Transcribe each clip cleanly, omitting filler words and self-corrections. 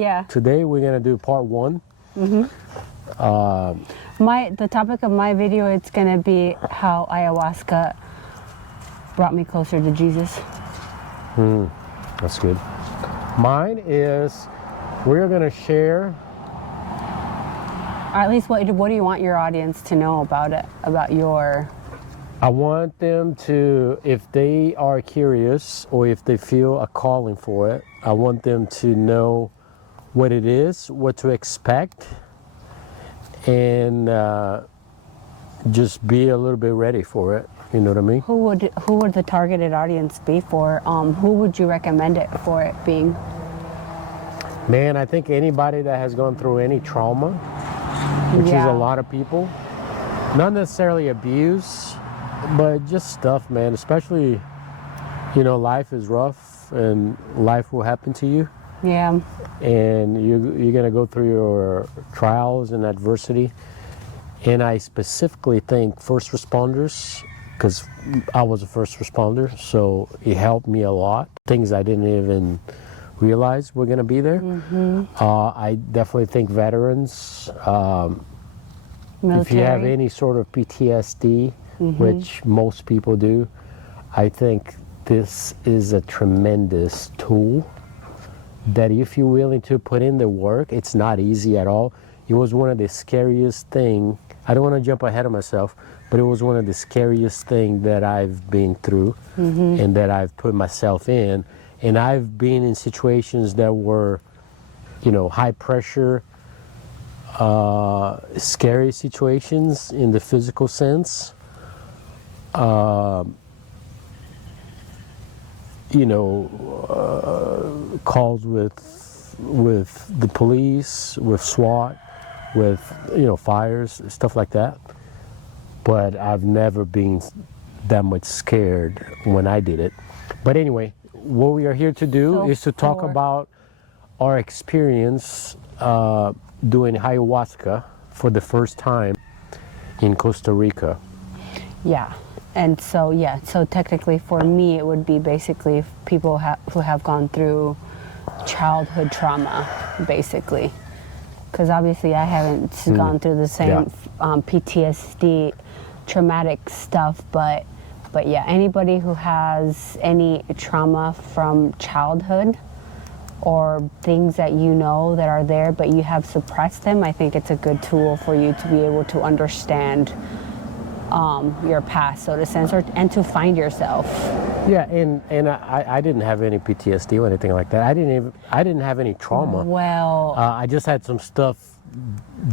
Yeah. Today we're gonna do part 1. The topic of my video, it's gonna be how ayahuasca brought me closer to Jesus. That's good. Mine is we're gonna share. Or at least, what do you want your audience to know about it? About your... I want them to, if they are curious or if they feel a calling for it, I want them to know what it is, what to expect, and just be a little bit ready for it. You know what I mean? Who would the targeted audience be for? Who would you recommend it for it being? Man, I think anybody that has gone through any trauma, which is a lot of people, not necessarily abuse, but just stuff, man. Especially, you know, life is rough and life will happen to you. Yeah. And you're gonna go through your trials and adversity. And I specifically think first responders, because I was a first responder, so it helped me a lot. Things I didn't even realize were gonna be there. I definitely think veterans, if you have any sort of PTSD, which most people do, I think this is a tremendous tool that if you're willing to put in the work, it's not easy at all. It was one of the scariest things. I don't want to jump ahead of myself, but it was one of the scariest things that I've been through and that I've put myself in. And I've been in situations that were, you know, high pressure, scary situations in the physical sense. You know, calls with the police, with SWAT, with, you know, fires, stuff like that. But I've never been that much scared when I did it. But anyway, what we are here to do is to talk about our experience doing ayahuasca for the first time in Costa Rica. Yeah. And so, so technically for me, it would be basically people who have gone through childhood trauma, basically. Because obviously I haven't gone through the same PTSD, traumatic stuff, but yeah, anybody who has any trauma from childhood or things that you know that are there, but you have suppressed them, I think it's a good tool for you to be able to understand your past, so to say, and to find yourself. Yeah, and I didn't have any PTSD or anything like that. I didn't have any trauma. Well, I just had some stuff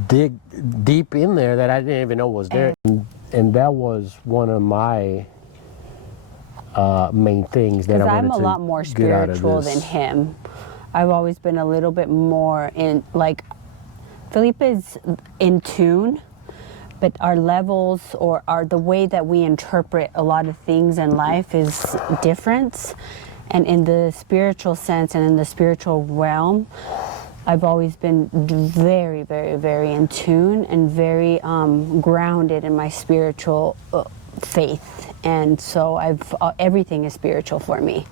dig deep in there that I didn't even know was there, and that was one of my main things that I wanted to get out of this. I'm a lot more spiritual than him. I've always been a little bit more in, like, Felipe is in tune, but our levels or the way that we interpret a lot of things in life is different. And in the spiritual sense and in the spiritual realm, I've always been very, very, very in tune and very grounded in my spiritual faith. And so everything is spiritual for me.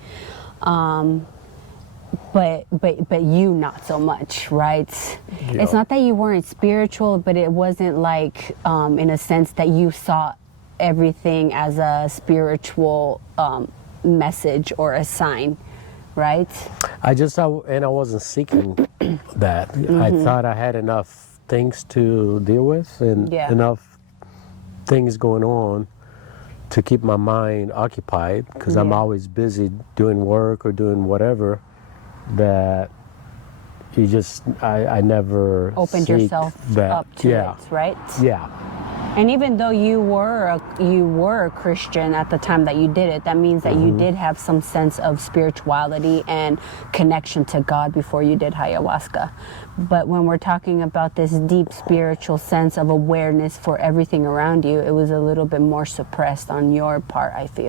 But you not so much, right? Yeah. It's not that you weren't spiritual, but it wasn't like in a sense that you saw everything as a spiritual message or a sign, right? I wasn't seeking that. I thought I had enough things to deal with and enough things going on to keep my mind occupied, because I'm always busy doing work or doing whatever, that you just, I never opened yourself up to it, right? Yeah. And even though you were a Christian at the time that you did it, that means that you did have some sense of spirituality and connection to God before you did ayahuasca. But when we're talking about this deep spiritual sense of awareness for everything around you, it was a little bit more suppressed on your part, I feel.